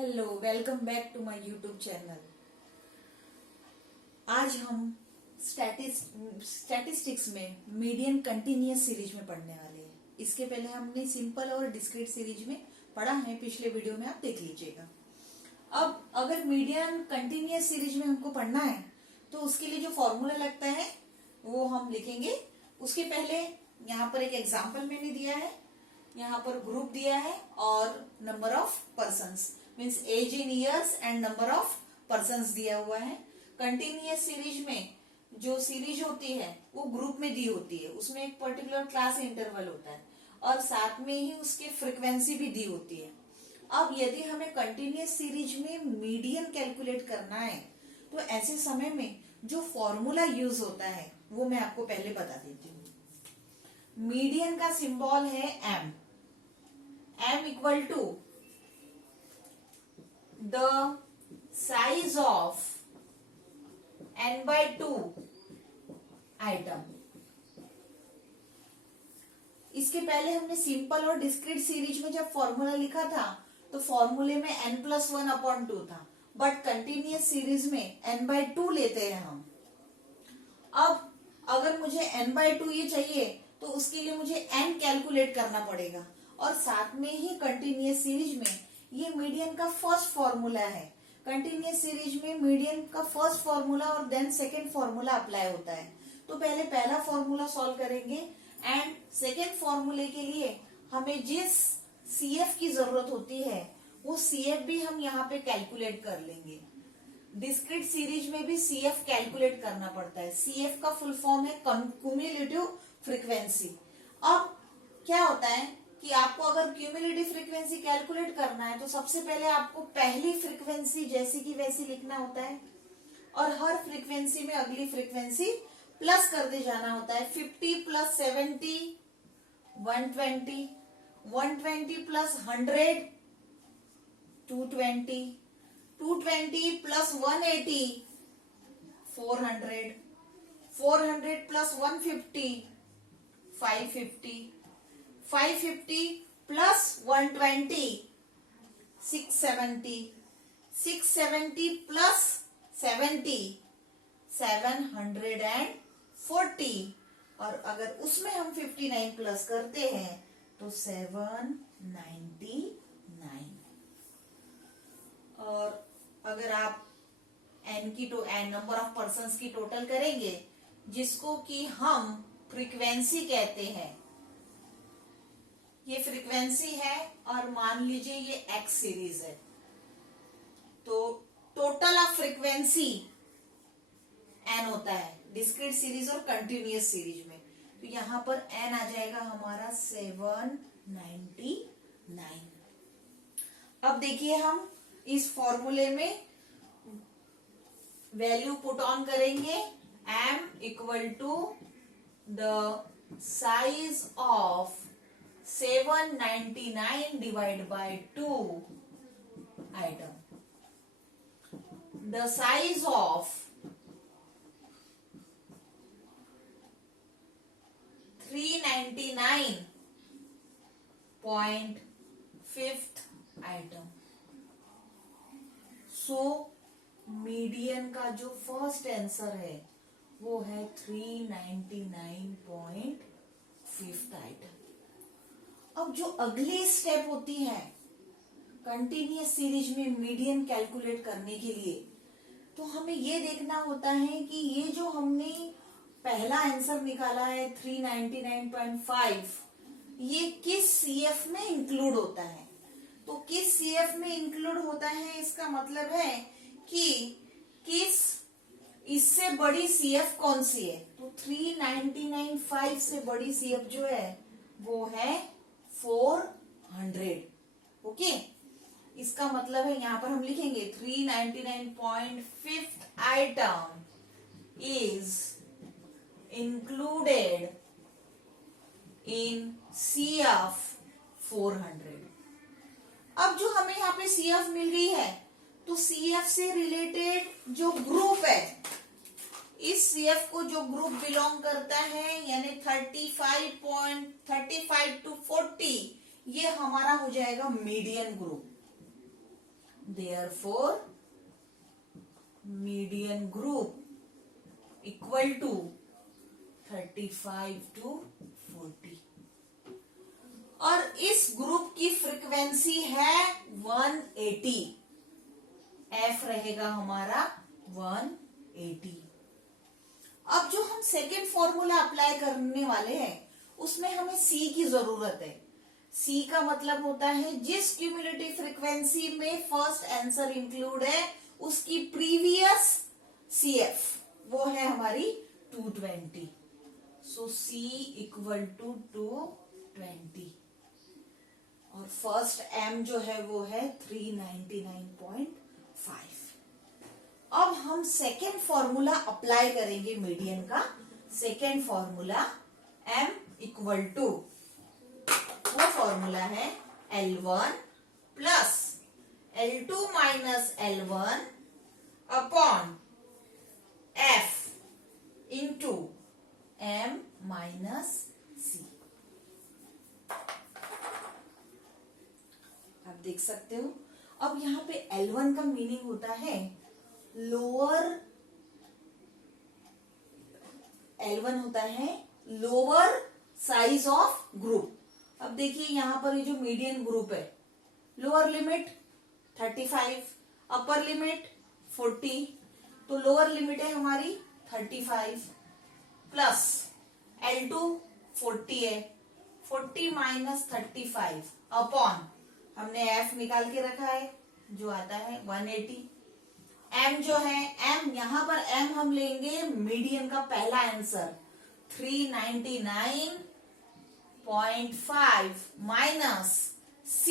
Hello, welcome back to my YouTube channel. आज हम statistics में मीडियन कंटिन्यूअस सीरीज में पढ़ने वाले हैं। इसके पहले हमने सिंपल और डिस्क्रीट सीरीज में पढ़ा है, पिछले वीडियो में आप देख लीजिएगा। अब अगर मीडियन कंटिन्यूअस सीरीज में हमको पढ़ना है तो उसके लिए जो फॉर्मूला लगता है वो हम लिखेंगे। उसके पहले यहाँ पर एक एग्जाम्पल मैंने दिया है, यहाँ पर ग्रुप दिया है और number of persons means age in years and number of persons दिया हुआ है। कंटिन्यूअस सीरीज में जो सीरीज होती है वो ग्रुप में दी होती है, उसमें एक पर्टिकुलर क्लास इंटरवल होता है और साथ में ही उसके फ्रीक्वेंसी भी दी होती है। अब यदि हमें कंटिन्यूअस सीरीज में मीडियन कैलकुलेट करना है तो ऐसे समय में जो फॉर्मूला यूज होता है वो मैं आपको पहले बता देती हूँ। मीडियन का सिंबल है M. M equal to the size of n/2 item. इसके पहले हमने सिंपल और डिस्क्रीट सीरीज में जब फॉर्मूला लिखा था तो फॉर्मूले में n+1/2 था, बट कंटिन्यूअस सीरीज में n/2 लेते हैं हम। अब अगर मुझे n/2 ये चाहिए तो उसके लिए मुझे n कैलकुलेट करना पड़ेगा और साथ में ही कंटिन्यूअस सीरीज में ये मीडियन का फर्स्ट फॉर्मूला है। कंटिन्यूअस सीरीज में मीडियन का फर्स्ट फॉर्मूला और देन सेकेंड फॉर्मूला अप्लाई होता है। तो पहले पहला फॉर्मूला सॉल्व करेंगे एंड सेकेंड फॉर्मूले के लिए हमें जिस CF की जरूरत होती है वो CF भी हम यहाँ पे कैलकुलेट कर लेंगे। डिस्क्रीट सीरीज में भी CF कैलकुलेट करना पड़ता है। CF का फुल फॉर्म है क्यूमुलेटिव फ्रीक्वेंसी। अब क्या होता है कि आपको अगर क्यूमुलेटिव फ्रीक्वेंसी कैलकुलेट करना है तो सबसे पहले आपको पहली फ्रीक्वेंसी जैसी की वैसी लिखना होता है और हर फ्रीक्वेंसी में अगली फ्रीक्वेंसी प्लस कर दे जाना होता है। 50 + 70 120, 120 + 100 220, 220 + 180 400, 400 + 150 550, 550 + 120 670, 670 + 70 740 और अगर उसमें हम 59 प्लस करते हैं तो 799। और अगर आप n नंबर ऑफ पर्सन्स की टोटल करेंगे जिसको कि हम फ्रीक्वेंसी कहते हैं, ये फ्रीक्वेंसी है और मान लीजिए ये x सीरीज है, तो टोटल ऑफ फ्रीक्वेंसी n होता है डिस्क्रीट सीरीज और कंटिन्यूअस सीरीज में। तो यहां पर n आ जाएगा हमारा 799। अब देखिए हम इस फॉर्मूले में वैल्यू पुट ऑन करेंगे। m equal to the size of 799 divide by 2 item. The size of 399.5th item. So median का जो फर्स्ट आंसर है वो है 399.5th आइटम। अब जो अगली स्टेप होती है कंटिन्यूअस सीरीज में मीडियन कैलकुलेट करने के लिए, तो हमें ये देखना होता है कि ये जो हमने पहला आंसर निकाला है 399.5, ये किस CF में इंक्लूड होता है। तो किस CF में इंक्लूड होता है इसका मतलब है कि किस इससे बड़ी CF कौन सी है। तो 399.5 से बड़ी CF जो है वो है 400। ओके, इसका मतलब है यहां पर हम लिखेंगे 399.5th item is included in CF 400। अब जो हमें यहाँ पे CF मिल रही है तो CF से रिलेटेड जो ग्रुप है, इस CF को जो ग्रुप बिलोंग करता है यानी 35 to 40, ये हमारा हो जाएगा median group. Therefore, median group equal to 35 to 40 और इस ग्रुप की फ्रीक्वेंसी है 180। एफ रहेगा हमारा 180। अब जो हम सेकेंड फॉर्मूला अप्लाई करने वाले हैं उसमें हमें सी की जरूरत है। सी का मतलब होता है जिस क्यूमुलेटिव फ्रीक्वेंसी में फर्स्ट आंसर इंक्लूड है उसकी प्रीवियस सीएफ, वो है हमारी 220। सो सी इक्वल टू 220 और फर्स्ट एम जो है वो है 399.5। अब हम सेकेंड फॉर्मूला अप्लाई करेंगे मीडियन का। Second formula M equal to, वो फॉर्मूला है L1 plus L2 minus L1 upon F into M minus C. आप देख सकते हो। अब यहाँ पे L1 का मीनिंग होता है लोअर, L1 होता है लोअर साइज ऑफ ग्रुप। अब देखिए यहां पर ये जो मीडियन ग्रुप है, लोअर लिमिट 35, अपर लिमिट 40, तो लोअर लिमिट है हमारी 35 प्लस L2 40 है, 40 माइनस 35 अपॉन हमने F निकाल के रखा है जो आता है 180। M जो है M, यहां पर M हम लेंगे मीडियन का पहला आंसर 399.5 माइनस C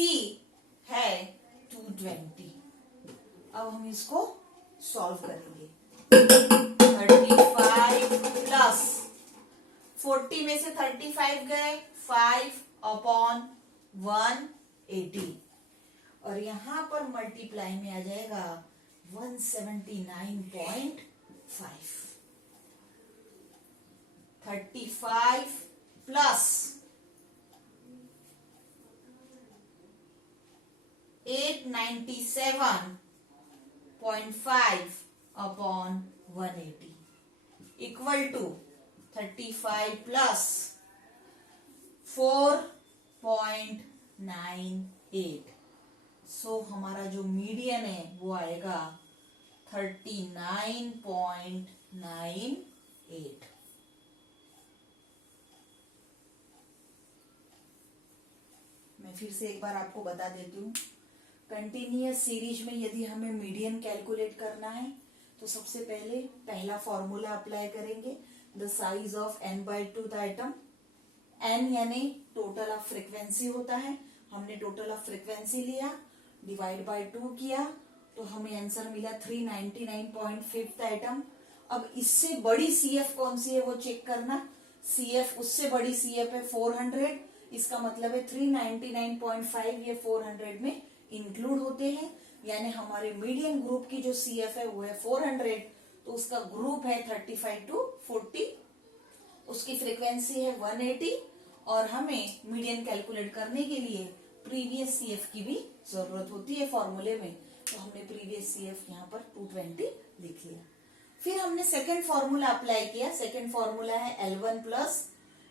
है 220। अब हम इसको सॉल्व करेंगे। 35 प्लस 40 में से 35 गए, 5 अपॉन 180 और यहां पर मल्टीप्लाई में आ जाएगा 179.5। 35 plus 897.5 upon 180 equal to 35 plus 4.98। So हमारा जो मीडियन है वो आएगा 39.98। मैं फिर से एक बार आपको बता देती हूँ। कंटिन्यूअस सीरीज में यदि हमें मीडियन कैलकुलेट करना है तो सबसे पहले पहला फॉर्मूला अप्लाई करेंगे, the size of n/2 item. n यानी टोटल ऑफ फ्रीक्वेंसी होता है, हमने टोटल ऑफ फ्रीक्वेंसी लिया, डिवाइड बाय 2 किया तो हमें आंसर मिला 399.5 आइटम। अब इससे बड़ी सीएफ कौन सी है वो चेक करना। सीएफ, उससे बड़ी सीएफ है 400, इसका मतलब है 399.5 ये 400 में इंक्लूड होते हैं, यानी हमारे मीडियन ग्रुप की जो सीएफ है वो है 400, तो उसका ग्रुप है 35 to 40, उसकी फ्रीक्वेंसी है 180 और हमें मीडियन कैलकुलेट करने के लिए प्रीवियस सीएफ की भी जरूरत होती है फॉर्मूले में, तो हमने प्रीवियस सीएफ यहाँ पर 220 लिख लिया। फिर हमने सेकेंड फॉर्मूला अप्लाई किया। सेकेंड फॉर्मूला है L1 plus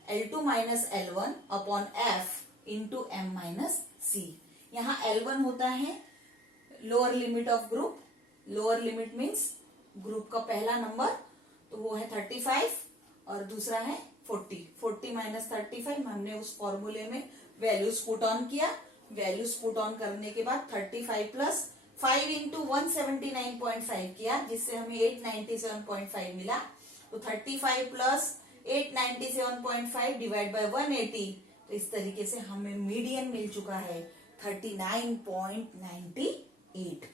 L2 minus L1 upon F into M minus C. यहाँ L1 होता है lower limit of group, lower limit means group का पहला नंबर, तो वो है 35 और दूसरा है 40। 40 माइनस 35 हमने उस फॉर्मूले में वैल्यूज पुट ऑन किया। वैल्यूज पुट ऑन करने के बाद 35 प्लस 5 इंटू 179.5 किया, जिससे हमें 897.5 मिला। तो 35 प्लस 897.5 डिवाइड बाय 180, तो इस तरीके से हमें मीडियन मिल चुका है 39.98।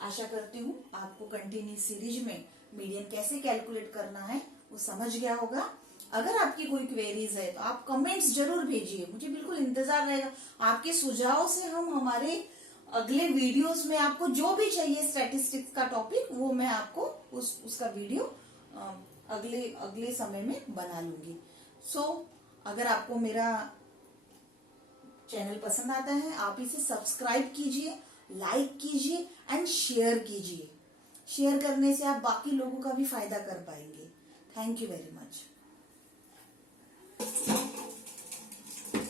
आशा करती हूँ आपको कंटिन्यूस सीरीज में मीडियन कैसे कैलकुलेट करना है वो समझ गया होगा। अगर आपकी कोई क्वेरीज है तो आप कमेंट्स जरूर भेजिए, मुझे बिल्कुल इंतजार रहेगा। आपके सुझाव से हम हमारे अगले वीडियोस में आपको जो भी चाहिए स्टैटिस्टिक्स का टॉपिक, वो मैं आपको उसका वीडियो अगले समय में बना लूंगी। अगर आपको मेरा चैनल पसंद आता है आप इसे सब्सक्राइब कीजिए लाइक कीजिए एंड शेयर कीजिए। शेयर करने से आप बाकी लोगों का भी फायदा कर पाएंगे। Thank you very much.